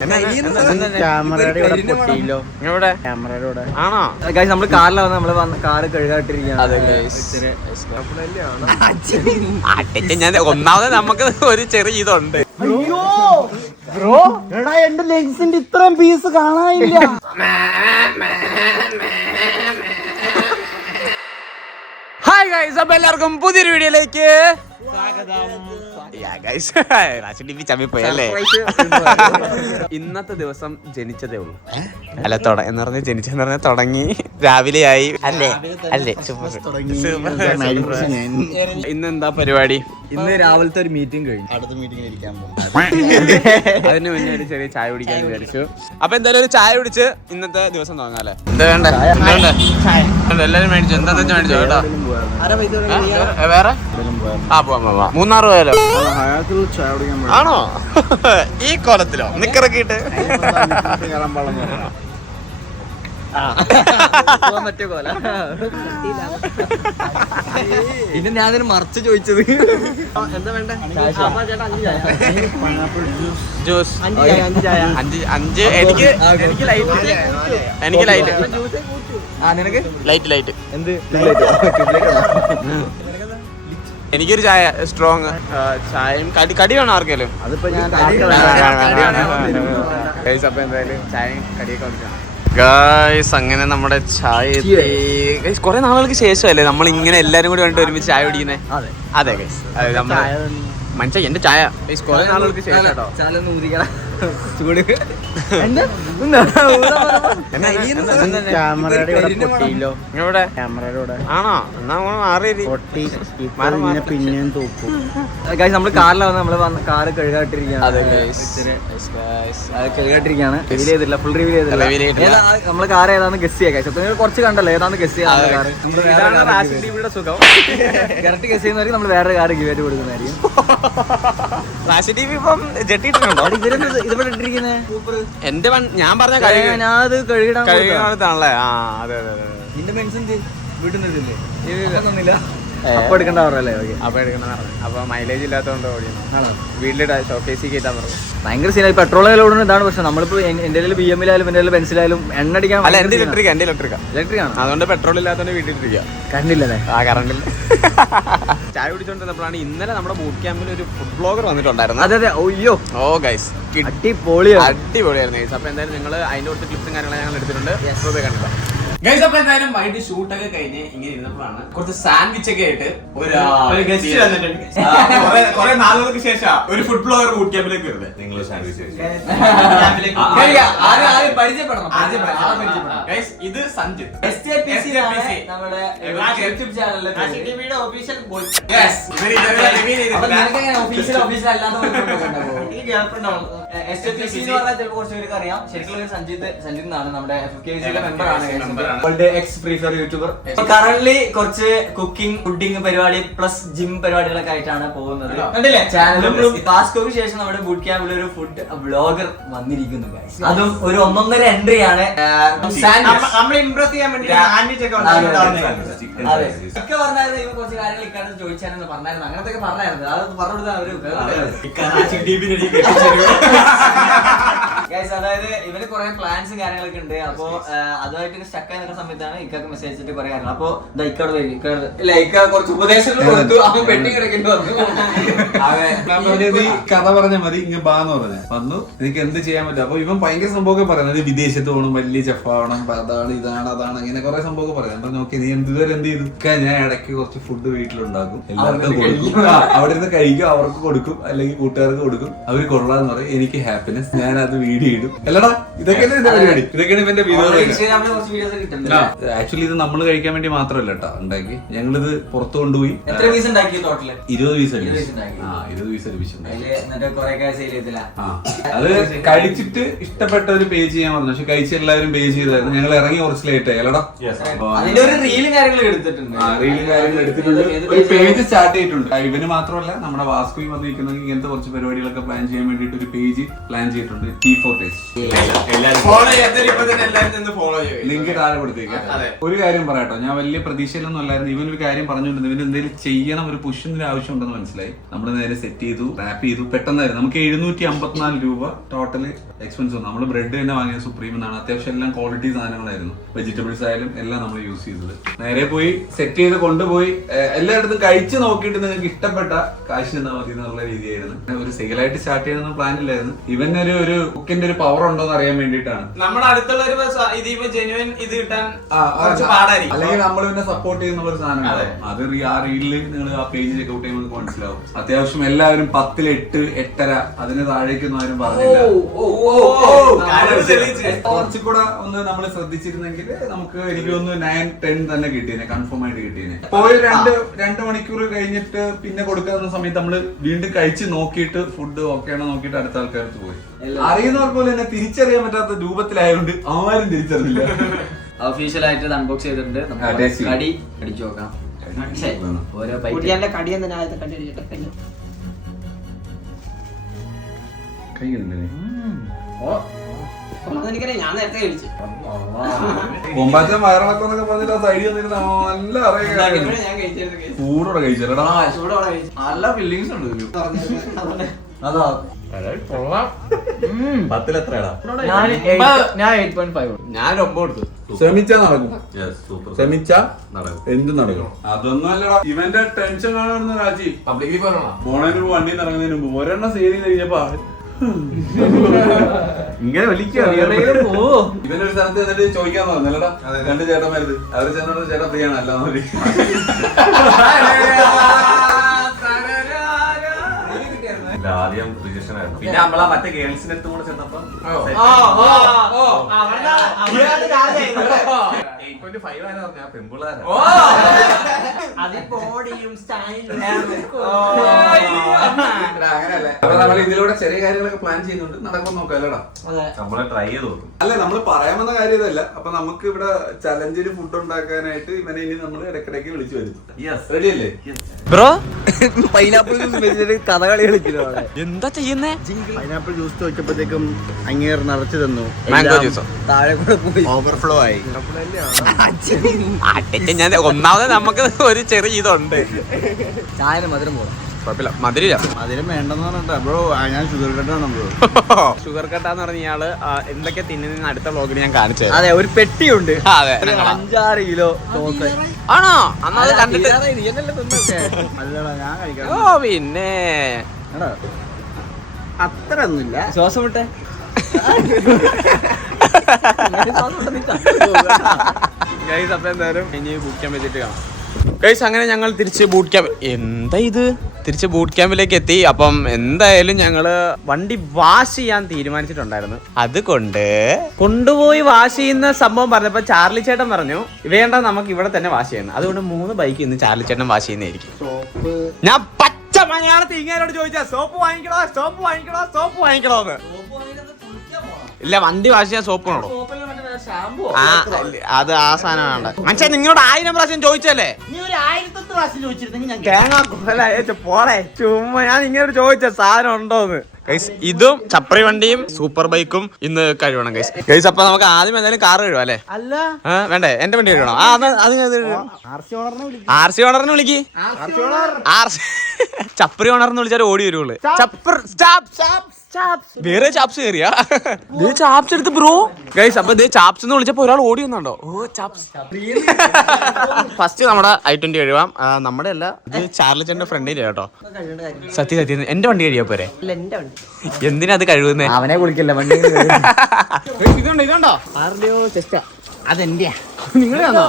ക്യാമറയുടെ ആണോ ഗൈസ് നമ്മള് കാറിലാണ് നമ്മള് കാറ് കഴുകാട്ടിരിക്കുകയാണ്. ഞാൻ ഒന്നാമത് നമുക്ക് ഒരു ചെറിയ ഇതുണ്ട്. ബ്രോ എടാ എന്റെ ലെഗ്സിന്റെ ഇത്രയും പീസ് കാണാനില്ല. ഹായ് ഗൈസ്, അപ്പൊ എല്ലാവർക്കും പുതിയൊരു വീഡിയോയിലേക്ക് ഇന്നത്തെ ദിവസം ജനിച്ചതേ ഉള്ളൂ. അല്ല എന്ന് പറഞ്ഞ ജനിച്ചെന്ന് പറഞ്ഞാൽ തുടങ്ങി രാവിലെയായി അല്ലേ അല്ലേ. ഇന്ന് എന്താ പരിപാടി? ഇന്ന് രാവിലത്തെ ഒരു മീറ്റിംഗ് കഴിഞ്ഞു. അടുത്ത മീറ്റിംഗിൽ ഇരിക്കാൻ പോകും. അതിന് മുന്നേ ഒരു ചെറിയ ചായ കുടിക്കാൻ വിചാരിച്ചു. അപ്പൊ എന്തായാലും ഒരു ചായ കുടിച്ച് ഇന്നത്തെ ദിവസം തുടങ്ങാല്ലേ. എന്താ വേണ്ടേ? എല്ലാരും മേടിച്ചു. എന്താ മേടിച്ചോ കേട്ടോ. വേറെ പോവാം. മൂന്നാർ പോയാലോ? ആണോ? ഈ കോലത്തിലോ നിക്കറക്കിട്ട് പിന്നെ ഞാനൊരു മറിച്ച് ചോദിച്ചത് എന്താ വേണ്ട ജ്യൂസ് 5. എനിക്ക് ലൈറ്റ് എന്ത് എനിക്കൊരു ചായ സ്ട്രോങ് ചായയും കടി വേണം ആർക്കെങ്കിലും. അതിപ്പോ ഞാൻ അപ്പൊ എന്തായാലും ചായയും കടിയൊക്കെ കൊടുക്കാം ഗായ്സ്. അങ്ങനെ നമ്മുടെ ചായ എത്തി. കുറെ നാളുകൾക്ക് ശേഷമല്ലേ നമ്മൾ ഇങ്ങനെ എല്ലാരും കൂടി വേണ്ടി ഒരുമിച്ച് ചായ കുടിക്കുന്നത്. അതെ ഗൈസ്, നമ്മള് മനുഷ്യ എന്റെ ചായ കുറെ നാളുകൾക്ക് ശേഷം കേട്ടോ. ആണോ? എന്നാ മാറി പിന്നെയും തൂക്കും. നമ്മള് കാറിലാണ് നമ്മള് കാറ് കഴുകാട്ടിരിക്കുകയാണ്. കഴുകാട്ടിരിക്കുകയാണ്. റിവീൽ ചെയ്തില്ല, ഫുൾ റിവീൽ ചെയ്തില്ല. നമ്മള് കാർ ഏതാന്ന് ഗസ് ചെയ്യാം. കുറച്ച് കണ്ടല്ലോ ഏതാന്ന് ഗസ് ചെയ്യാൻ. സുഖം കറക്റ്റ് ഗസ് ചെയ്യുന്നവർക്ക് നമ്മൾ വേറെ കാർ ഗിവേറ്റ് കൊടുക്കുന്നതായിരിക്കും. എന്റെ ഞാൻ പറഞ്ഞ കഴുകാണല്ലേ. നിന്റെ മെൻസ് വീട്ടുന്നില്ലേ? അപ്പൊ എടുക്കണ്ട പറഞ്ഞല്ലേ? അപ്പൊ മൈലേജ് ഇല്ലാത്തതുകൊണ്ട് വീട്ടിലിട്ട് ഷോക്കേസിൽ കയറ്റാൻ പറഞ്ഞു. ഭയങ്കര സീനായി. പെട്രോൾ ഓടുന്നത് ഇതാണ് പ്രശ്നം. നമ്മളിപ്പോ എന്റെ BM-ലായാലും എന്റെ ബെൻസിലായാലും എണ്ണ അടിക്കാൻ. അല്ല, എന്റെ ഇലക്ട്രിക് ആണ്. അതുകൊണ്ട് പെട്രോൾ ഇല്ലാത്തതുകൊണ്ട് വീട്ടിലിരിക്കുക. കണ്ടില്ലല്ലേ? കറണ്ടില്ല. ചായ കുടിച്ചോണ്ടിരുന്നപ്പോഴാണ് ഇന്നലെ നമ്മുടെ ബൂട്ട് ക്യാമ്പിൽ ഒരു ഫുഡ് ബ്ലോഗർ വന്നിട്ടുണ്ടായിരുന്നു. അതെ. ഒയ്യോ ഗൈസ്, അടിപൊളിയായിരുന്നു ഗൈസ്. അപ്പൊ എന്തായാലും നിങ്ങൾ അതിന്റെ കുറച്ച് ക്ലിപ്സും കാര്യങ്ങളും ഞങ്ങൾ എടുത്തിട്ടുണ്ട്. കണ്ടില്ല ഗൈസ്. അപ്പൊ എന്തായാലും വൈകിട്ട് ഷൂട്ടൊക്കെ കഴിഞ്ഞ് ഇങ്ങനെ ഇരുന്നപ്പോഴാണ് കുറച്ച് സാൻഡ്വിച്ച് ഒക്കെ ആയിട്ട് ഒരു ഗസ്റ്റ് വന്നിട്ടുണ്ട്. കുറെ നാളുകൾക്ക് ശേഷം ഒരു ഫുഡ് ബ്ലോഗർ ബൂട്ട് ക്യാമ്പിലേക്ക് വരുന്നത്. നിങ്ങൾ സാൻഡ്വിച്ച് ഗൈസ്, ഇത് സഞ്ജിത്ത് നമ്മുടെ യൂട്യൂബ് ചാനലിലെ അറിയാം. ശരിക്കുള്ള സഞ്ജിത്ത് ആണ് നമ്മുടെ മെമ്പറാണ്. യൂട്യൂബർ. കറന്റ്ലി കുറച്ച് കുക്കിംഗ് ഫുഡിങ് പരിപാടി പ്ലസ് ജിം പരിപാടികളൊക്കെ ആയിട്ടാണ് പോകുന്നത്. ചാനലും പാസ്കോക്ക് ശേഷം നമ്മുടെ ബൂട്ട് ക്യാമ്പിൽ ഒരു ഫുഡ് വ്ളോഗർ വന്നിരിക്കുന്നു. അതും ഒരു 1.5 എൻട്രി ആണ്. ഇംപ്രസ് ചെയ്യാൻ വേണ്ടി ഒക്കെ പറഞ്ഞായിരുന്നു. ഇവ കുറച്ച് കാര്യങ്ങൾ ഇക്കാലത്ത് ചോദിച്ചാലെന്ന് പറഞ്ഞായിരുന്നു. അങ്ങനത്തെ പറഞ്ഞായിരുന്നു. അത് പറഞ്ഞു അതായത് ഇവന് കുറെ പ്ലാൻസ് കാര്യങ്ങളൊക്കെ ഉണ്ട്. അപ്പൊ അതുമായിട്ട് സ്റ്റക്ക് ആയി നിൽക്കുന്ന സമയത്താണ് ഇക്കൊക്കെ മെസ്സേജ് അയച്ചിട്ട് കുറെ കാര്യങ്ങൾ. അപ്പൊ ഇക്ക കുറച്ച് ഉപദേശങ്ങൾ കൊടുത്തു. അവൻ പെട്ടി കിടക്കേണ്ടി വന്നു. കഥ പറഞ്ഞാൽ മതി, ഇങ്ങനെ ബാന്ന് പറഞ്ഞ വന്നു, എനിക്ക് എന്ത് ചെയ്യാൻ പറ്റും. അപ്പൊ ഇവൻ ഭയങ്കര സംഭവമൊക്കെ പറയുന്നത് വിദേശത്ത് പോകണം, വലിയ ചെഫാവണം, അതാണ് ഇതാണ് അങ്ങനെ കുറെ സംഭവമൊക്കെ പറയാം. അപ്പൊ നോക്കി നീ ഇതുവരെ എന്ത് ചെയ്തു? ഞാൻ ഇടയ്ക്ക് കുറച്ച് ഫുഡ് വീട്ടിലുണ്ടാക്കും, എല്ലാവർക്കും കൊടുക്കും, അവിടെ നിന്ന് കഴിക്കും, അവർക്ക് കൊടുക്കും, അല്ലെങ്കിൽ കൂട്ടുകാർക്ക് കൊടുക്കും. അവര് കൊള്ളാന്ന് പറയും, എനിക്ക് ഹാപ്പിനെസ്, ഞാൻ അത് വീഡിയോ ഇടും. അല്ലടാ, ഇതൊക്കെയാണ് ഇതിന്റെ പരിപാടി. ഇതൊക്കെയാണ് ഇവന്റെ വീഡിയോ. ആക്ച്വലി ഇത് നമ്മൾ കഴിക്കാൻ വേണ്ടി മാത്രമല്ല കേട്ടോ ഉണ്ടാക്കി. ഞങ്ങളിത് പുറത്തു കൊണ്ടുപോയി 20 പീസ് അത് കഴിച്ചിട്ട് ഇഷ്ടപ്പെട്ട ഒരു പേജ് ചെയ്യാൻ പറഞ്ഞു. പക്ഷെ കഴിച്ച് എല്ലാവരും പേജ് ചെയ്തായിരുന്നു. ഞങ്ങൾ ഇറങ്ങി കുറച്ച് ലേറ്റ് ആയി അല്ലടാ. റീലും കാര്യങ്ങളും എടുത്തിട്ടുണ്ട്. ഒരു പേജ് സ്റ്റാർട്ട് ചെയ്തിട്ടുണ്ട്. ഇവന് മാത്രമല്ല നമ്മുടെ വാസ്കുയും വന്നിരിക്കുന്നെങ്കിൽ ഇങ്ങനത്തെ കുറച്ച് പരിപാടികളൊക്കെ പ്ലാൻ ചെയ്യാൻ വേണ്ടിട്ട് ഒരു പേജ് പ്ലാൻ ചെയ്തിട്ടുണ്ട്. T4 Taste. ഫോളോ ചെയ്യാത്ത ഫോളോ ചെയ്യും. ലിങ്ക് താഴെ കൊടുത്തേക്കാം. ഒരു കാര്യം പറയട്ടോ, ഞാൻ വലിയ പ്രതീക്ഷയിലൊന്നും അല്ലായിരുന്നു. ഇവനൊരു കാര്യം പറഞ്ഞുകൊണ്ടിരുന്നു, ഇവന് എന്തെങ്കിലും ചെയ്യണം, ഒരു പുഷിന്റെ ആവശ്യം ഉണ്ടെന്ന് മനസ്സിലായി. നമ്മൾ നേരെ സെറ്റ് ചെയ്തു, റാപ്പ് ചെയ്തു. പെട്ടെന്നായിരുന്നു നമുക്ക് 754 രൂപ ടോട്ടല് എക്സ്പെൻസ് വന്നു. നമ്മൾ ബ്രെഡ് തന്നെ വാങ്ങിയ സുപ്രീം എന്നാണ്. അത്യാവശ്യം എല്ലാം ക്വാളിറ്റി സാധനങ്ങളായിരുന്നു. വെജിറ്റബിൾസ് ആയാലും എല്ലാം നമ്മൾ യൂസ് ചെയ്തത്. നേരെ പോയി സെറ്റ് ചെയ്ത് കൊണ്ടുപോയി എല്ലായിടത്തും കഴിച്ച് നോക്കിയിട്ട് നിങ്ങൾക്ക് ഇഷ്ടപ്പെട്ട കാശ് തന്നാൽ മതി എന്നുള്ള രീതിയായിരുന്നു. ഒരു സെയിലായിട്ട് സ്റ്റാർട്ട് ചെയ്യുന്ന പ്ലാൻ ഇല്ലായിരുന്നു. ഇവനൊരു ഒരു കുക്കിന്റെ ഒരു പവർ ഉണ്ടോ എന്ന് അറിയാൻ വേണ്ടിയിട്ടാണ്. നമ്മുടെ അടുത്തുള്ള ഒരു ജെന്യുവൻ ഇത് കിട്ടാൻ കുറച്ച് പാടായിരിക്കും. അല്ലെങ്കിൽ നമ്മൾ പിന്നെ സപ്പോർട്ട് ചെയ്യുന്ന ഒരു സാധനം അത് ആ റീലില് നിങ്ങൾ ആ പേജ് ചെക്കൗട്ട് ചെയ്യുമ്പോൾ നിങ്ങൾക്ക് മനസ്സിലാവും. അത്യാവശ്യം എല്ലാവരും 10 8 8.5 അതിന് താഴേക്കൊന്നും ആരും പറഞ്ഞില്ല. കുറച്ചുകൂടെ ഒന്ന് നമ്മൾ ശ്രദ്ധിച്ചിരുന്നെങ്കിൽ നമുക്ക് എനിക്ക് തോന്നുന്നു 9 10 തന്നെ കിട്ടിയേനെ, കൺഫേം ആയിട്ട് കിട്ടിയേനെ. പോയി 2 മണിക്കൂർ കഴിഞ്ഞിട്ട് പിന്നെ കൊടുക്കുന്ന സമയത്ത് നമ്മള് വീണ്ടും കഴിച്ച് നോക്കിയിട്ട് ഫുഡ് ഓക്കെ ആണോ നോക്കിയിട്ട് അടുത്ത ആൾക്കാർക്ക് പോയി. അറിയുന്നവർ പോലെ തന്നെ തിരിച്ചറിയാൻ പറ്റാത്ത രൂപത്തിലായതുകൊണ്ട് ആരും തിരിച്ചറിയില്ല. ഒഫീഷ്യൽ ആയിട്ട് അൺബോക്സ് ചെയ്തിട്ടുണ്ട്. കടി അടിച്ചു നോക്കാം. ഓരോ കടിയെന്ന് എനിക്കറിയാം, ഞാൻ നേരത്തെ കഴിച്ചു. കൊമ്പാച്ചൻ വയറിളക്കൊന്നൊക്കെ പറഞ്ഞിട്ട് ആ സൈഡിൽ വന്നിരുന്ന നല്ല ചൂടോടെ കഴിച്ചല്ലടാ. നല്ല ഫീലിങ്സ് ഉണ്ട്. അതാ 10 എത്രയാടാ? ഞാൻ 8.5. ഞാൻ 9 കൊടുത്തു. ശ്രമിച്ചാ നടക്കും, ശ്രമിച്ചാ എന്ത് നടക്കും. അതൊന്നും അല്ലടാ, ഇവന്റെ ടെൻഷൻ കാണുന്ന രാജി. പബ്ലിക്കിൽ പോകണം. പോണതിന് മുമ്പ് വണ്ടി ഇറങ്ങുന്നതിന് മുമ്പ് ഒരെണ്ണം സേവ് ചെയ്ത് കഴിഞ്ഞപ്പോ ഇങ്ങനെ വലിക്കുക. ഇവനൊരു സ്ഥലത്ത് എന്നിട്ട് ചോദിക്കാന്ന് പറഞ്ഞല്ലടാ 2 ചേട്ടന്മാരുത്. അവര് ചെന്നോട് ചേട്ടാ ഫ്രീ ആണ് അല്ല മതി. ആദ്യം റിജക്ഷൻ ആയിരുന്നു. പിന്നെ നമ്മളാ മറ്റേ ഗേൾസിന്റെ അടുത്തും കൂടെ ചെന്നപ്പോ 8.5 ആയിരുന്നു പറഞ്ഞ പെൺപിള്ളേരാ. അങ്ങനെയല്ലേ. അപ്പൊ നമ്മൾ ഇതിലൂടെ ചെറിയ കാര്യങ്ങളൊക്കെ പ്ലാൻ ചെയ്യുന്നുണ്ട്. നടക്കും നോക്കാം അല്ലടാ. നമ്മളെ ട്രൈ ചെയ്ത് നോക്കും. അല്ല നമ്മൾ പറയാമെന്ന കാര്യമല്ല. അപ്പൊ നമുക്ക് ഇവിടെ ചലഞ്ചിന് ഫുഡ് ഉണ്ടാക്കാനായിട്ട് ഇവനെ ഇനി നമ്മൾ ഇടയ്ക്കിടയ്ക്ക് വിളിച്ചു വരുത്തും. റെഡി അല്ലേ ബ്രോ? പൈനാപ്പിൾ കഥകളി കളിക്കുന്നു. എന്താ ചെയ്യുന്നേ? പൈനാപ്പിൾ ജ്യൂസ് വെച്ചപ്പോഴത്തേക്കും അങ്ങേർ നിറച്ചു തന്നു. മാംഗോ ജ്യൂസോ? താഴെ കൂടെ പോയി ഓവർഫ്ലോ ആയി. ഞാൻ ഒന്നാമത് നമുക്ക് ഒരു ചെറിയ ഇതുണ്ട്. ചായ മധുരം പോകാം. കുഴപ്പമില്ല, മധുരില്ല. അതിലും വേണ്ടെന്ന് പറഞ്ഞിട്ടാ ബ്രോ. ഞാൻ ഷുഗർ കട്ടാണ് ബ്രോ. ഷുഗർ കട്ടാന്ന് പറഞ്ഞ ഇയാള് എന്തൊക്കെ തിന്നുന്ന അടുത്ത വ്ളോഗിൽ ഞാൻ കാണിച്ചു. അതെ, ഒരു പെട്ടിയുണ്ട്. അതെ, 5-6 കിലോ ദോശ. ആണോ? അന്നത് കണ്ടിട്ട് അല്ലടാ ഞാൻ കഴിക്കാം. ഓ പിന്നെ അത്ര ഒന്നുമില്ല. ശ്വാസം വിട്ടെ. ഗൈസ്, അപ്പൊ എന്തായാലും ഇനി ബൂട്ട് ക്യാമ്പ് വെച്ചിട്ട് കാണാം. ഗൈസ്, അങ്ങനെ ഞങ്ങൾ തിരിച്ച് ബൂട്ട് ക്യാമ്പ് തിരിച്ച് ബൂട്ട് ക്യാമ്പിലേക്ക് എത്തി. അപ്പം എന്തായാലും ഞങ്ങള് വണ്ടി വാഷ് ചെയ്യാൻ തീരുമാനിച്ചിട്ടുണ്ടായിരുന്നു. അതുകൊണ്ട് കൊണ്ടുപോയി വാഷ് ചെയ്യുന്ന സംഭവം പറഞ്ഞപ്പോ ചാർലി ചേട്ടൻ പറഞ്ഞു വേണ്ട, നമുക്ക് ഇവിടെ തന്നെ വാഷ് ചെയ്യുന്നത്. അതുകൊണ്ട് 3 ബൈക്ക് ഇന്ന് ചാർലി ചേട്ടൻ വാഷ് ചെയ്യുന്നതായിരിക്കും. ഞാൻ പച്ച മലയാളത്തിൽ ഇങ്ങനോട് ചോദിച്ചാ സോപ്പ് വാങ്ങിക്കണോന്ന്. ഇല്ല, വണ്ടി വാഷ് ചെയ്യാൻ സോപ്പ് വേണോ? അത് ആ സാധനമാണ്. മനുഷ്യ നിങ്ങളോട് 1000 പ്രാവശ്യം ചോദിച്ചല്ലേ? നീ ഒരു 1000 പ്രാവശ്യം ചോദിച്ചിരുന്നെങ്കിൽ ഞാൻ തേങ്ങ പോളെ ചുമ്മാ ഞാൻ ഇങ്ങനെ ചോദിച്ച സാധനം ഉണ്ടോന്ന്. ഗൈസ്, ഇതും ചപ്രി വണ്ടിയും സൂപ്പർ ബൈക്കും ഇന്ന് കഴിയണം ഗൈസ്. അപ്പൊ നമുക്ക് ആദ്യം എന്തായാലും കാർ കഴിവാ അല്ലേ? അല്ല വേണ്ടേ? എന്റെ വണ്ടി കഴിയണോ? RC ഓണറിനെ വിളിക്ക്. ചപ്രി ഓണറിന് വിളിച്ചാൽ ഓടി വരുള്ളൂ. വേറെ ചാപ്സ് കയറിയാ ചാപ്സ് എടുത്ത് ബ്രോ. ഗൈസ്, അപ്പൊ ചാപ്സ് എന്ന് വിളിച്ചപ്പോ ഒരാൾ ഓടി വന്നുണ്ടോ? ഓ ചാപ്സ്. ഫസ്റ്റ് നമ്മുടെ i20 കഴിവാം. നമ്മുടെ അല്ല, ഇത് ചാർലി ചേട്ടന്റെ ഫ്രണ്ടിന്റെ കേട്ടോ. സത്യം എന്റെ വണ്ടി കഴിയാ പോരെ? എന്തിനാ അത് കഴിവുന്നേ? അവനെ കുളിക്കല്ല വണ്ടി. ഇതുണ്ടോ? അതെന്റെയാ. നിങ്ങളാണോ?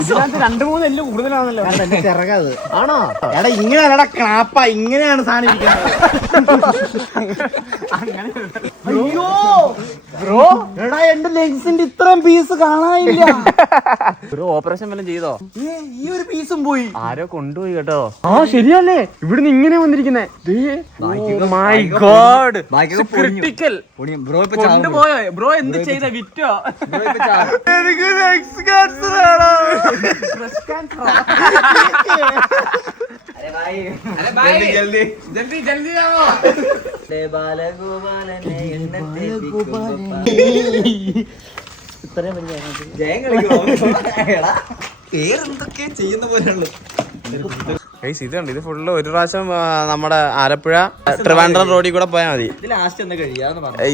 ഇതിനകത്ത് 2-3 എല്ലാം കൂടുതലാണല്ലോ. ചിറകത് ആണോ? എടാ ഇങ്ങനെയാണടാ ക്ലാപ്പ, ഇങ്ങനെയാണ് സാധനം ഇരിക്കുന്നത്. അയ്യോ ബ്രോ, എടാ എന്റെ ലെഗ്സിന്റെ ഇത്രയും പീസ് കാണാനില്ല. ഒരു ഓപ്പറേഷൻ വല്ലതും ചെയ്തോ? ഈ ഒരു പീസും പോയി. ആരോ കൊണ്ടുപോയി കേട്ടോ. ശരിയല്ലേ? ഇവിടുന്ന് ഇങ്ങനെ വന്നിരിക്കുന്നേ. My god, critical. കൊണ്ടുപോയോ ബ്രോ? എന്ത് ചെയ്ത? വിറ്റോ? പേരെന്തൊക്കെ ചെയ്യുന്ന പോലെയുള്ളു. ഇതുണ്ട്, ഇത് ഫുള്ള് ഒരു പ്രാവശ്യം നമ്മുടെ ആലപ്പുഴ ട്രിവാൻഡ്രം റോഡിൽ കൂടെ പോയാൽ മതി.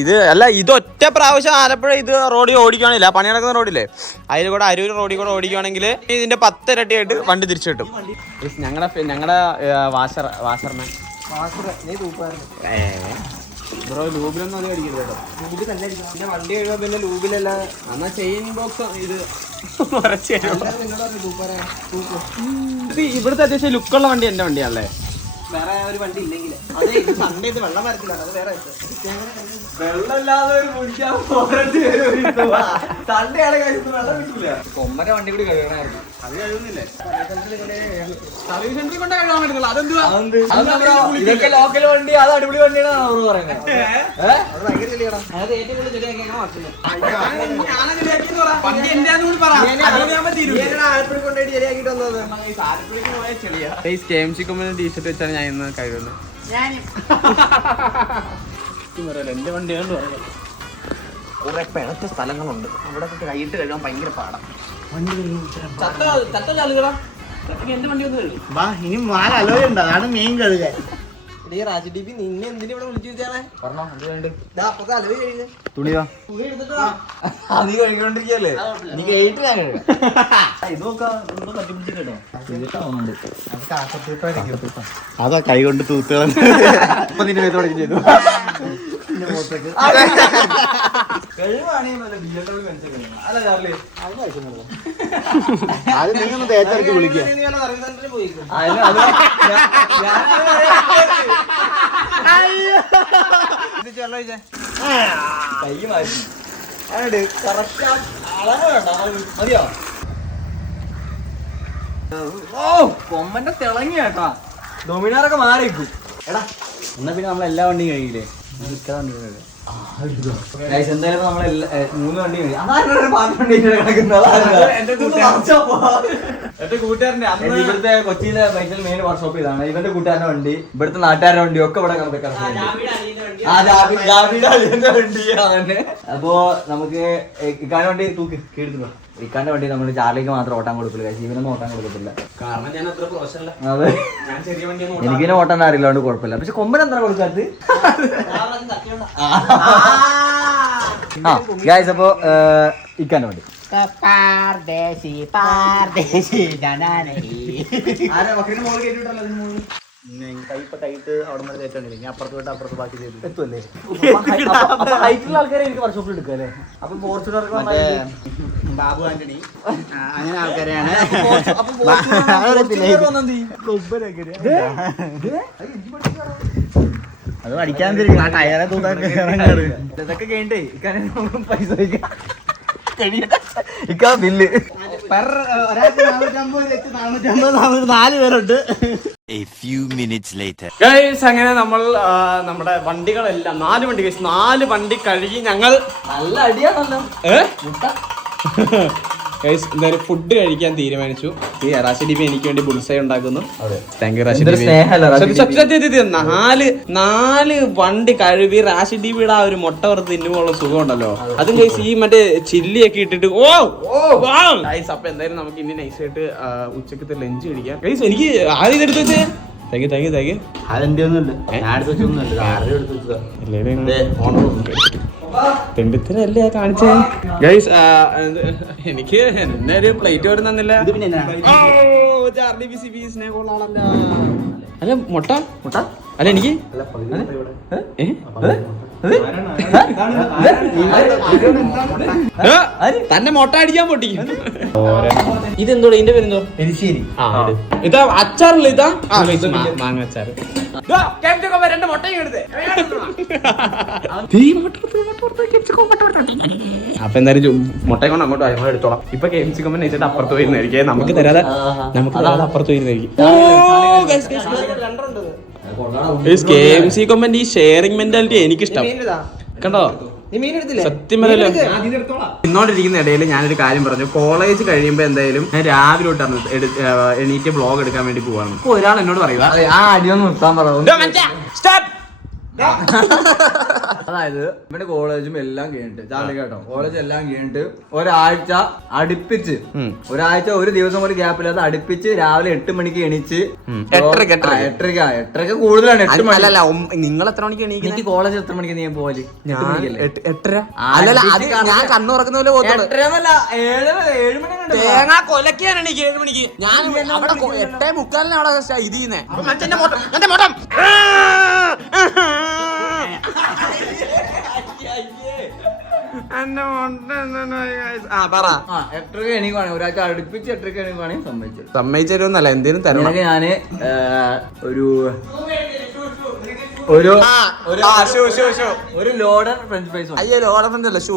ഇത് അല്ല, ഇത് ഒറ്റ പ്രാവശ്യം ആലപ്പുഴ ഇത് റോഡിൽ ഓടിക്കുകയാണില്ല, പണി നടക്കുന്ന റോഡില്ലേ, അതിൽ കൂടെ അരൂർ റോഡിൽ കൂടെ ഓടിക്കുകയാണെങ്കിൽ ഇതിന്റെ 10 ഇരട്ടിയായിട്ട് വണ്ടി തിരിച്ചു കിട്ടും. ഞങ്ങളുടെ വാഷർമാൻ ബ്രോ ലൂബിലൊന്നും അത് അടിക്കരുത് കേട്ടോ. പിന്നെ വണ്ടി കഴിയുമ്പോൾ പിന്നെ ലൂബിലല്ല, എന്നാ ചെയിൻ ബോക്സ് ഇത് ഇവിടുത്തെ അത്യാവശ്യം ലുക്കുള്ള വണ്ടി എന്റെ വണ്ടിയാണല്ലേ. വേറെ ഒരു വണ്ടി ഇല്ലെങ്കിൽ സൺഡേ വെള്ളം വരത്തില്ല, അത് വേറെ സൺഡേ ആണ് കഴിച്ചത്, വെള്ളം കിട്ടില്ല. കൊമ്മര വണ്ടി കൂടി കഴുകണമായിരുന്നു, അത് കഴിയുന്നില്ലേ? സർവീസ് സെന്ററിൽ കൊണ്ട് കഴുകാൻ പറ്റുന്നില്ല, അതെന്തുവാ? ഇതൊക്കെ ലോക്കൽ വണ്ടി, അത് അടിപൊളി വണ്ടിയാണ് അവർ പറയുന്നത്. അത് ഭയങ്കര ചെളിയാണ്, അത് ഏറ്റവും കൂടുതൽ ചെളിയാക്കിയാണ് വണ്ടി എന്റെ ആലപ്പുഴ കൊണ്ടുപോയി ചെളിയാക്കിട്ട് വന്നത്. KMC കമ്പനി ടീഷർട്ട് വെച്ചാണ് ഞാൻ ഇന്ന് കഴിയുന്നത്. എന്റെ വണ്ടിയാണ് കുറെ പിഴച്ച സ്ഥലങ്ങളുണ്ട്, അവിടെ കൈയിട്ട് കഴുകാൻ ഭയങ്കര പാടാണ്. എന്റെ വണ്ടി ഒന്ന് കഴുകും. ഇനി 4 അലോയ ഉണ്ട്, അതാണ് മെയിൻ കഴുകാൻ. റാജിഡിപി നിന്നെ എന്തിനാ ഇവിടെ വിളിച്ചു വെച്ചാലേ പറഞ്ഞോ, അത് വേണ്ട അപ്പത്തെ അലവ് കഴുകുക. തുണിയോ നീ കഴുകിക്കൊണ്ടിരിക്കല്ലേ, നീ കേട്ട് ഞാൻ കഴുകാം. ഇത് നോക്കാം, പറ്റിപ്പിടിച്ച് കേട്ടോ, അതാ കൈ കൊണ്ട് തൂത്തുകൾ ഇപ്പൊ നിന്റെ മേത്തോടെ ചെയ്തു. അത് നീ ഒന്ന് തേച്ചെടുത്ത് വിളിക്കുക. കൈ മാറ്റി കറക്റ്റ് അളവ് വേണ്ട, മതിയോ? ഓ കൊമ്മന്റെ തിളങ്ങി കേട്ടാ, ഡൊമിനാറൊക്കെ മാറിയിരിക്കും. എടാ എന്നാ പിന്നെ നമ്മളെല്ലാ വണ്ടിയും കഴിയില്ലേ? എന്തായാലും നമ്മളെ 3 വണ്ടി കഴിയും. അതാണ് പാർട്ടി വണ്ടി കിടക്കുന്നത്. എന്റെ കൂട്ടുകാരന്റെ ഇവിടുത്തെ കൊച്ചിയിലെ ബൈക്കിൽ മെയിൻ വർക്ക്ഷോപ്പ് ഇതാണ്. ഇവന്റെ കൂട്ടുകാരന്റെ വണ്ടി, ഇവിടുത്തെ നാട്ടുകാരുടെ വണ്ടി ഒക്കെ ഇവിടെ വണ്ടി. അപ്പോ നമുക്ക് ഇക്കാന്റെ വണ്ടി തൂക്ക് കേടുത്തുക. ഇക്കാന്റെ വണ്ടി നമ്മൾ ചാർലിക്ക് മാത്രം ഓട്ടാൻ കൊടുക്കില്ല, ശിവനൊന്നും ഓട്ടാൻ കൊടുക്കത്തില്ല. കാരണം ഞാൻ അത്ര പ്രോശല്ല, അതെ ഞാൻ ചെറിയ വണ്ടിയൊന്നും എനിക്കിനെ ഓട്ടാൻ അറിയില്ലാണ്ട് കുഴപ്പമില്ല. പക്ഷെ കൊമ്പൻ എന്താ കൊടുക്കാത്ത? ഗായ്സ്, അപ്പോ ഇക്കാന്റെ വണ്ടി കൈയിട്ട് അവിടെ നിന്ന് കയറ്റാണ്ടില്ല, ഞാൻ അപ്പുറത്ത് വിട്ട് അപ്പുറത്ത് ബാക്കി ചെയ്തു എത്തുമല്ലേ? ഹൈറ്റുള്ള ആൾക്കാരെ എനിക്ക് വർക്ക്ഷോപ്പിൽ എടുക്കുക അല്ലേ? അപ്പൊ ഫോർച്യൂണർക്ക് ബാബു ആന്റണി അങ്ങനെ ആൾക്കാരെയാണ്. അത് പഠിക്കാൻ തിരിക്കണം, ആ ടയറെ തൂക്കാൻ ഇതൊക്കെ കഴിഞ്ഞിട്ടേ പൈസ ഇക്കാ ബില്ല് ഒരാൾക്ക് 450 4 പേരുണ്ട്. ഗൈസ്, അങ്ങനെ നമ്മൾ നമ്മുടെ വണ്ടികളെല്ലാം 4 വണ്ടി ഗൈസ് 4 വണ്ടി കഴുകി ഞങ്ങൾ നല്ല അടിയാണല്ലോ. ഗൈസ് എന്തായാലും ഫുഡ് കഴിക്കാൻ തീരുമാനിച്ചു. ഈ റാഷി ഡിബി എനിക്ക് വേണ്ടി ബുൾസൈ ഉണ്ടാക്കുന്നു. Thank you Rashi DB. നാല് വണ്ടി കഴുകി റാഷി ഡിബിയുടെ ആ ഒരു മുട്ട വറുത്ത് തിന്നുമ്പോഴുള്ള സുഖം ഉണ്ടല്ലോ, അതും ഗൈസ് ഈ മറ്റേ ചില്ലിയൊക്കെ ഇട്ടിട്ട് ഗൈസ്. അപ്പൊ എന്തായാലും നമുക്ക് ഇനി നൈസായിട്ട് ഉച്ചക്കത്തെ ലഞ്ച് കഴിക്കാം. ഗൈസ് എനിക്ക് ആദ്യം ഇതെടുത്ത് വെച്ചേ. Thank you. അതെന്റെ ഒന്നുമില്ല, ഞാൻ എടുത്ത് വെച്ചൊന്നുമില്ല, ആരുടെ എടുത്ത് വെച്ചതാ. തെണ്ടിത്തരല്ലേ കാണിച്ചേ. ഗൈസ് എനിക്ക് എന്നെ ഒരു പ്ലേറ്റ് പോലും തന്നില്ല. അല്ല മുട്ട അല്ല എനിക്ക് തന്നെ മുട്ട അടിക്കാൻ പൊട്ടിക്കും. ഇതെന്തോ ഇതിന്റെ പേരെന്തോ? എരിശ്ശേരി. ഇതാ അച്ചാറില്ല, ഇതാ മാങ്ങ അച്ചാറ്. 2 മുട്ടയും എടുത്തേ. അപ്പൊ എന്തായാലും മുട്ടയും കൊണ്ട് അങ്ങോട്ട് ഞങ്ങൾ എടുത്തോളാം. ഇപ്പൊ KMC കമ്പനി നയിച്ചിട്ട് അപ്പുറത്ത് പോയിരുന്നായിരിക്കും, നമുക്ക് തരാതെ അപ്പുറത്ത് പോയിരുന്നായിരിക്കും. KMC കമ്പനി ഈ ഷെയറിംഗ് മെന്റാലിറ്റി എനിക്കിഷ്ടം. കണ്ടോ സത്യം പറയല്ലോ ഇന്നോണ്ടിരിക്കുന്ന ഇടയിൽ ഞാനൊരു കാര്യം പറഞ്ഞു. കോളേജ് കഴിയുമ്പോ എന്തായാലും ഞാൻ രാവിലെ തൊട്ടാണ് എണീറ്റ് വ്ളോഗ് എടുക്കാൻ വേണ്ടി പോവാണ്. അപ്പൊ ഒരാൾ എന്നോട് പറയുക ആ അടിയൊന്നും നിർത്താൻ പറഞ്ഞു. അതായത് ഇവിടെ കോളേജും എല്ലാം കഴിഞ്ഞിട്ട് ചാർലി കേട്ടോ, കോളേജ് എല്ലാം കഴിഞ്ഞിട്ട് ഒരാഴ്ച അടുപ്പിച്ച് ഒരു ദിവസം പോലും ഗ്യാപ്പില്ലാതെ അടുപ്പിച്ച് രാവിലെ 8 മണിക്ക് എണീച്ച് 8:30 കൂടുതലാണ്. 8 മണി അല്ലല്ല, നിങ്ങൾ എത്ര മണിക്ക് എണീക്കുന്നത്? എനിക്ക് കോളേജ് എത്ര മണിക്ക് നീ പോലെ? 8:30. അല്ലല്ല, ഞാൻ കണ്ണു തുറക്കുന്ന പോലെ 7 മണി തേങ്ങ കൊലക്കാണ് എനിക്ക് 7 മണിക്ക്. ഞാൻ അവിടെ 8:45 അവിടെ ഇത് ചെയ്യുന്നേ. ഒരാഴ്ച അടുപ്പിച്ച് 8:30 എണീക്കുവാണെങ്കിൽ സമ്മതിച്ചൊന്നല്ല, എന്തേലും തരണം. ഞാന് ഒരു ലോഡർ ഫ്രഞ്ച് ഫ്രൈസ്. അയ്യോ, ലോഡർ ഫ്രഞ്ച് അല്ല, ഷൂ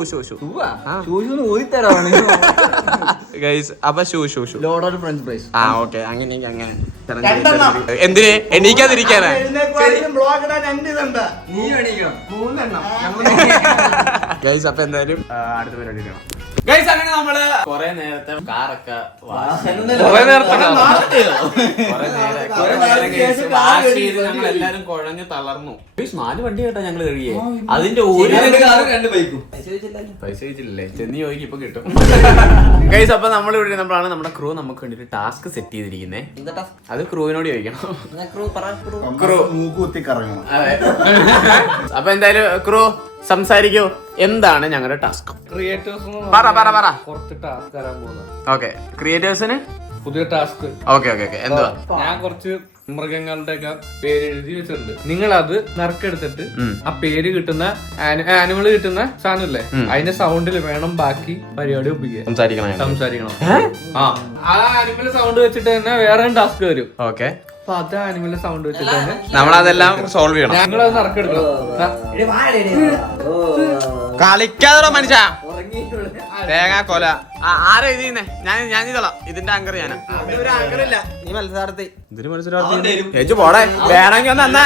ഊരി തരാണ്. അപ്പൊ ഷൂ ലോഡർ ഫ്രഞ്ച് ഫ്രൈസ്. ആ ഓക്കെ, അങ്ങനെ എന്തിന് എണീക്കാതിരിക്കാനാ? നീ എണീക്കണം. 3 ഗൈസ്, അപ്പൊ എന്തായാലും അടുത്ത പരിപാടി ഗൈസ്. അങ്ങനെ നമ്മള് കൊറേ നേരത്തെ കാറൊക്കെ ഞങ്ങൾ എല്ലാരും കുഴഞ്ഞ് തളർന്നു. 4 വണ്ടി കേട്ടോ ഞങ്ങൾ കഴിയേ. അതിന്റെ പൈസ ചോദിച്ചില്ലേ? ചെന്നി ചോദിക്കും, ഇപ്പൊ കിട്ടും. ഗൈസ്, അപ്പൊ നമ്മൾ ഇവിടെ നമ്മളാണ് നമ്മുടെ ക്രൂ നമുക്ക് വേണ്ടി ടാസ്ക് സെറ്റ് ചെയ്തിരിക്കുന്നത്. അത് ക്രൂവിനോട് ചോദിക്കണം. അതെ. അപ്പൊ എന്തായാലും ക്രൂ സംസാരിക്കൂ, എന്താണ് ഞങ്ങളുടെ ടാസ്ക്? കുറച്ച് ടാസ്ക് തരാൻ പോകുന്നത്. ഓക്കെ, ക്രിയേറ്റേഴ്സിന് പുതിയ ടാസ്ക്. ഓക്കെ, എന്തുവാ? ഞാൻ കുറച്ച് മൃഗങ്ങളുടെ ഒക്കെ പേര് എഴുതി വെച്ചിട്ടുണ്ട്. നിങ്ങൾ അത് നറുക്കെടുത്തിട്ട് ആ പേര് കിട്ടുന്ന ആനിമൽ കിട്ടുന്ന സാധനല്ലേ, അതിന്റെ സൗണ്ടിൽ വേണം ബാക്കി പരിപാടി ഒപ്പിക്കുക. സംസാരിക്കണം. ആ ആനിമൽ സൗണ്ട് വെച്ചിട്ട് തന്നെ വേറെ ടാസ്ക് വരും. ഓക്കെ, അപ്പൊ അത് ആനിമലിന്റെ സൗണ്ട് വെച്ചിട്ട് തന്നെ നമ്മളതെല്ലാം സോൾവ് ചെയ്യണം. നിങ്ങളത് നറുക്കെടുക്കണം. കളിക്കാതോ മനുഷ്യ, തേങ്ങ കൊല. ആരാ ഇത് ചെയ്യുന്നേ? ഞാൻ ചെയ്തോളാം. ഇതിന്റെ അങ്കർ ഞാനാ. നീ മത്സരാർത്ഥി. ഇതിന് മത്സരാർത്ഥി പോടെ വേണമെങ്കിൽ ഒന്ന് എന്നാ.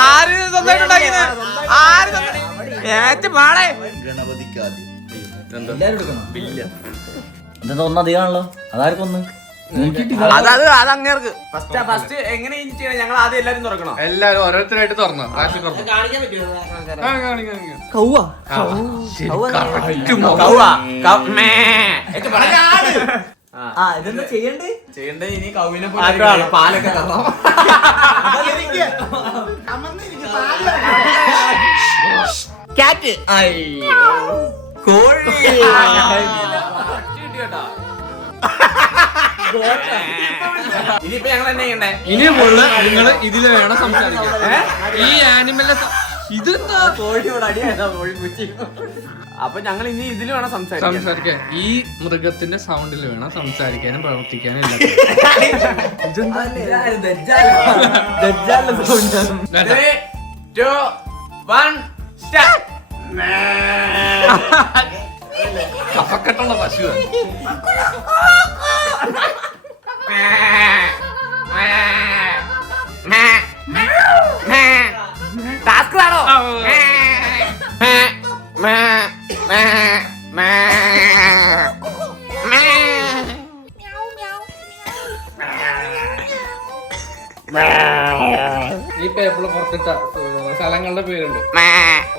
ആര് സ്വന്തമായിട്ട് ഉണ്ടാക്കിയത്? ഏറ്റവും പാടേ എന്താ ഒന്നധികമാണല്ലോ, അതാർക്കൊന്ന് അത് അങ്ങേർക്ക് ഫസ്റ്റ് എങ്ങനെ ചെയ്യണം? ഞങ്ങൾ ആദ്യം എല്ലാരും തുറക്കണം. എല്ലാരും ഓരോരുത്തരായിട്ട് തുറന്നോ. ഇതെന്താ ചെയ്യണ്ടേ? ചെയ്യണ്ടേ ഇനി കൗവിനെ പോലെ പാലൊക്കെ തരണം. കോഴി ഇനിയിപ്പോ ഞങ്ങൾ എന്നെ ചെയ്യണ്ടേ? ഇനി ഫുള്ള് നിങ്ങൾ ഇതില് വേണം സംസാരിക്കാൻ. ഈ ആനിമലിന്റെ ഇതെന്താ കോഴിയോട് അടിയാ കോഴി പൂച്ചി. അപ്പൊ ഞങ്ങൾ ഇനി ഇതില് വേണം സംസാരിക്കാൻ. ഈ മൃഗത്തിന്റെ സൗണ്ടിൽ വേണം സംസാരിക്കാനും പ്രവർത്തിക്കാനും എല്ലാം. 3, 2, 1 സ്റ്റാർട്ട്. കഫക്കെട്ടുള്ള പശു. ടാസ്ക് ആണോ? ഈ പേപ്പറിൽ പുറത്തിട്ട സ്ഥലങ്ങളുടെ പേരുണ്ട്.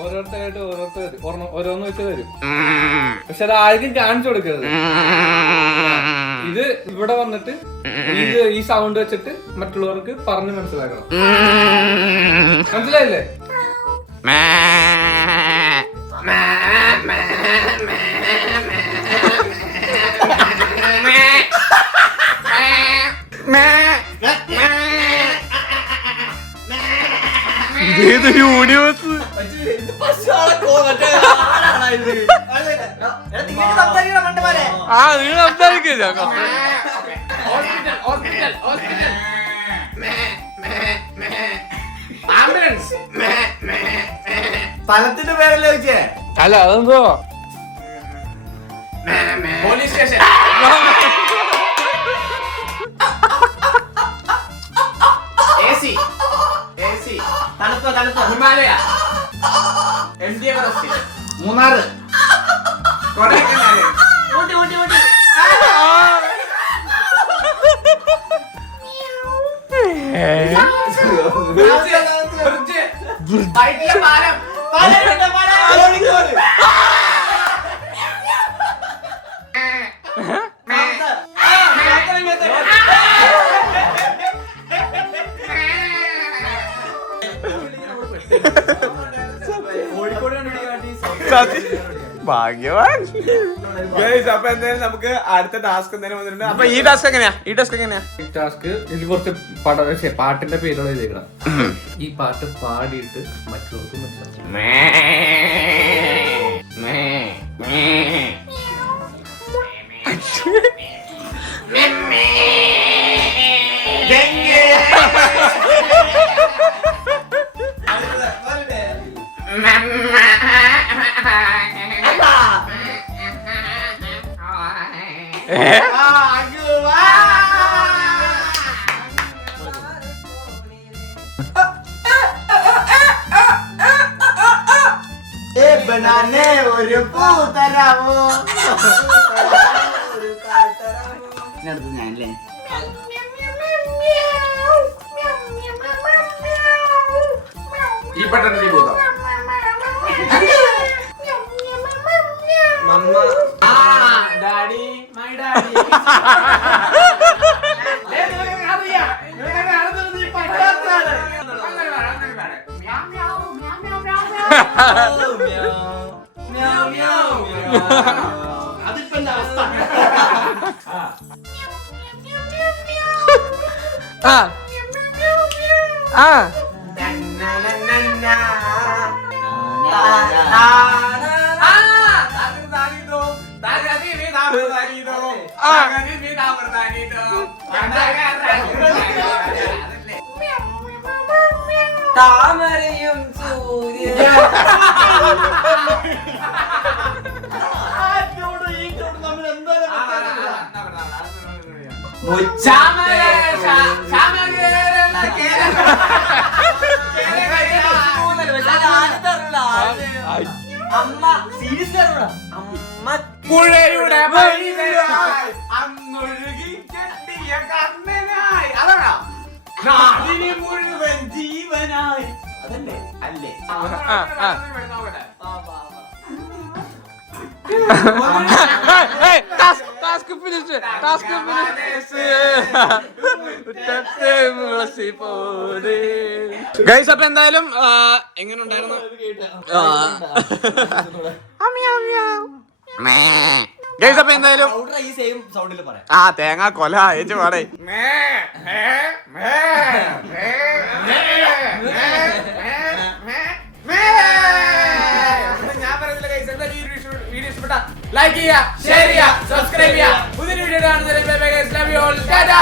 ഓരോരുത്തരായിട്ട് ഓരോന്ന് വെച്ച് തരും. പക്ഷെ അത് ആർക്കും കാണിച്ചു കൊടുക്കരുത്. ഇത് ഇവിടെ വന്നിട്ട് ഈ സൗണ്ട് വെച്ചിട്ട് മറ്റുള്ളവർക്ക് പറഞ്ഞ് മനസ്സിലാക്കണം. മനസ്സിലായില്ലേ? ഇതേതൊരു യൂണിവേഴ്സ്. നിങ്ങൾ സംസാരിക്കില്ല. സ്ഥലത്തിന്റെ പേരല്ലേ ചോദിച്ചേ? അല്ല, അതെന്തോ police station. AC Himalaya, MT Everest, Munnar, Kodaikanal, Vyttila പാലം, ഭാഗ്യവാൻ. അപ്പൊ എന്തായാലും നമുക്ക് അടുത്ത ടാസ്ക് എന്തായാലും വന്നിട്ടുണ്ട്. അപ്പൊ ഈ ടാസ്ക് എങ്ങനെയാ? ഈ ടാസ്ക് ഇതിൽ കുറച്ച് പാട്ടിന്റെ പേരുകൾ എഴുതിക്കണം. ഈ പാട്ട് പാടിയിട്ട് മറ്റുള്ളവർക്ക് മനസ്സിലാവും. ബനാനെ ഒരു പൂ തരാമോ? ഞാനല്ലേ ഈ പട്ടണത്തിൽ പോകാം. Daddy, my daddy. അതിപ്പോ എന്താ അവസ്ഥ? താമരയും സൂര്യ അമ്മ സീരിയസ് അമ്മ പുഴയുടെ പൈതലായി അന്നൊഴുകി കെട്ടിയ കണ്ണനായി. അതാണോ? നാടിന് മുഴുവൻ ജീവനായി. അതല്ലേ? അല്ലേ? ഗൈസ്, അപ്പൊ എന്തായാലും എങ്ങനെ ഉണ്ടായിരുന്നു? ഗൈസ്, അപ്പൊ എന്തായാലും ഈ സെയിം സൗണ്ടിൽ പറയാം. ആ തേങ്ങ കൊല അയച്ചു പാടേ. ഞാൻ പറയുന്നില്ല ഗൈസ്, എന്തായാലും ഈ വീഡിയോ ഇഷ്ടപ്പെട്ട ലൈക്ക് ചെയ്യുക, ഷെയർ ചെയ്യുക, സബ്സ്ക്രൈബ് ചെയ്യുക. പുതിയ വീഡിയോ കാണുന്നവരെ bye bye guys, love you all, Tata.